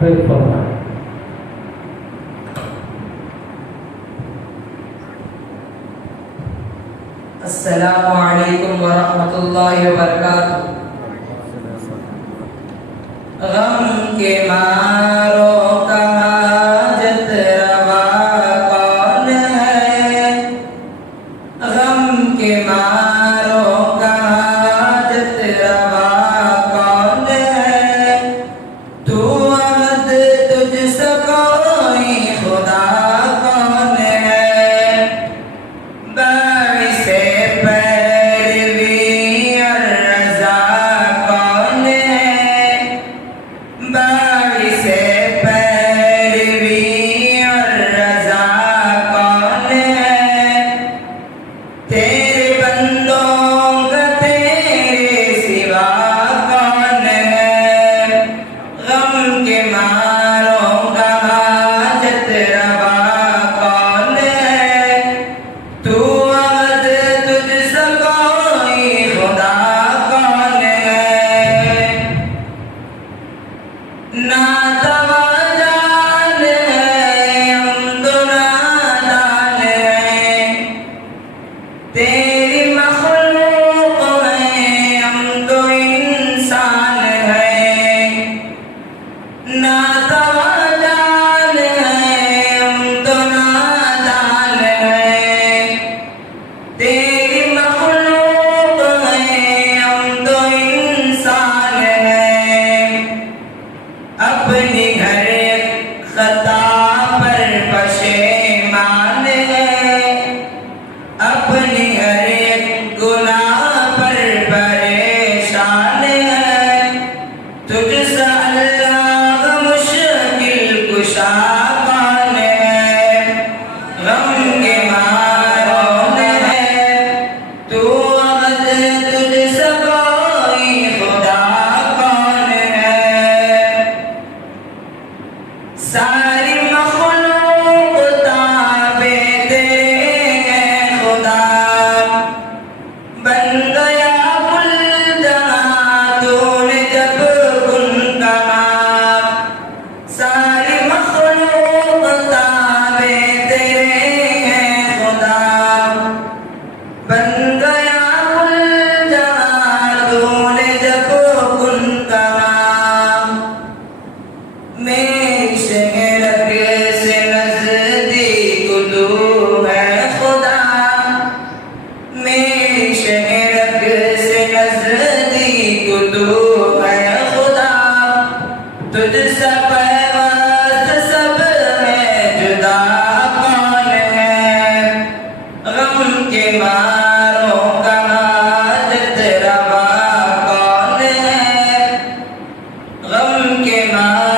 फरमाए। अस्सलामु अलैकुम वरहमतुल्लाहि वबरकातुहू। गम के मारों का हाजत रवा कौन है, गम के मारों का हाजत रवा कौन है, तू अहद तुझसे कोई खुदा कौन है, बाइसे पैरवी और रज़ा कौन है, बाइसे पैरवी और रज़ा कौन है, तेरे बंदों का तेरे सिवा कौन है, गम के मारों का हाजत रवा कौन है, तू अहद तुझसे कोई खुदा कौन है, ना तवाजान है हम तो नादान है, तेरी मखलूक है हम तो इंसान है, ना तवाजान है हम तो नादान है, तेरी मखलूक है हम तो इंसान है, अपनी हर खता पर पशेमान है, अपनी हर गुनाह पर परेशान है, तुझसे अल्लाह मुश्किल कुशा कौन है, गम के मारों है, तू अहद तुझसे कोई खुदा कौन है, सारी मखलूक ताबे तेरे हैं खुदा, बन गया कुल जहां तूने जब कुन कहा, सारी मखलूक ताबे तेरे हैं खुदा, बन गया कुल जहां तूने जब कुन कहा, मेरी शहरत से नजदीक तू है खुदा, मेरी शहरत से नजदीक तू है खुदा, तुझसे पैवस्त सब है जुदा कौन है, गम के मारों का हाजत रवा कौन है, गम के मारों